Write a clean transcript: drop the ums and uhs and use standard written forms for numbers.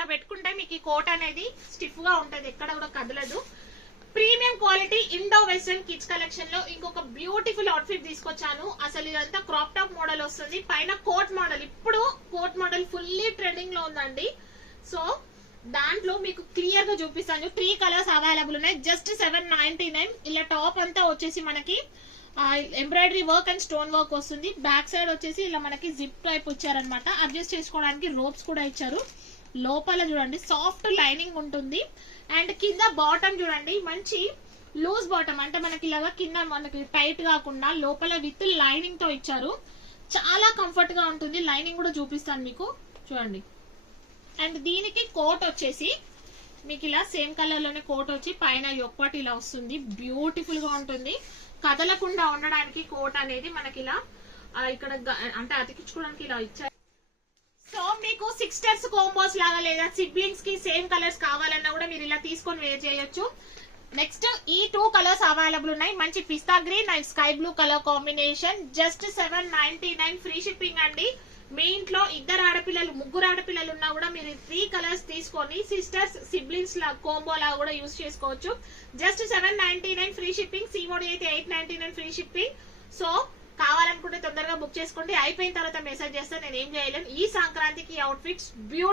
ఇట్లా పెట్టుకుంటే మీకు ఈ కోట్ అనేది స్టిఫ్ గా ఉంటది, ఎక్కడ కూడా కదలదు. Premium quality Indo western kids collection లో ఇంకొక బ్యూటిఫుల్ అవుట్ఫిట్ తీసుకొచ్చాను. అసలు ఇదంతా క్రాప్ టాప్ మోడల్ వస్తుంది, పైన కోట్ మోడల్. ఇప్పుడు కోట్ మోడల్ ఫుల్లీ ట్రెండింగ్ లో ఉందండి. సో దాంట్లో మీకు క్లియర్ గా చూపిస్తాను. 3 కలర్స్ అవైలబుల్ ఉన్నాయి. జస్ట్ 799. ఇలా టాప్ అంతా వచ్చేసి మనకి embroidery work and stone work వస్తుంది. బ్యాక్ సైడ్ వచ్చేసి ఇలా మనకి జిప్ టైప్ వచ్చారనమాట. అడ్జస్ట్ చేసుకోవడానికి రోప్స్ కూడా ఇచ్చారు. లోపల చూడండి సాఫ్ట్ లైనింగ్ ఉంటుంది. అండ్ కింద బాటమ్ చూడండి మంచి లూజ్ బాటమ్, అంటే మనకి ఇలాగా కింద మనకి టైట్ కాకుండా లోపల విత్ లైనింగ్ తో ఇచ్చారు. చాలా కంఫర్ట్ గా ఉంటుంది. లైనింగ్ కూడా చూపిస్తాను మీకు చూడండి. అండ్ దీనికి కోట్ వచ్చేసి మీకు ఇలా సేమ్ కలర్ లోనే కోట్ వచ్చి పైన యొక్కటి ఇలా వస్తుంది. బ్యూటిఫుల్ గా ఉంటుంది. కదలకుండా ఉండడానికి కోట్ అనేది మనకి ఇలా ఇక్కడ అంటే అతికించుకోవడానికి ఇలా ఇచ్చారు. సో మీకు సిస్టర్స్ కోంబోస్ లాగా లేదా సిబ్లింగ్స్ కి సేమ్ కలర్స్ కావాలన్నా కూడా మీరు ఇలా తీసుకొని వేర్ చేయొచ్చు. నెక్స్ట్ ఈ 2 కలర్స్ అవైలబుల్ ఉన్నాయి. మంచి pista green and sky blue colour combination. Just 799 free shipping అండి. మీ ఇంట్లో 2 ఆడపిల్లలు 3 ఆడపిల్లలు ఉన్నా కూడా మీరు 3 కలర్స్ తీసుకొని సిస్టర్స్ సిబ్లింగ్స్ లా కోంబో లా కూడా యూజ్ చేసుకోవచ్చు. Just 799 free shipping. సిఓడి అయితే 899 ఫ్రీ షిప్పింగ్. సో కావాలనుకుంటే తొందరగా బుక్ చేసుకోండి. అయిపోయిన తర్వాత మెసేజ్ చేస్తే నేను ఏం చేయలేను. ఈ సంక్రాంతికి అవుట్ఫిట్స్ బ్యూటిఫుల్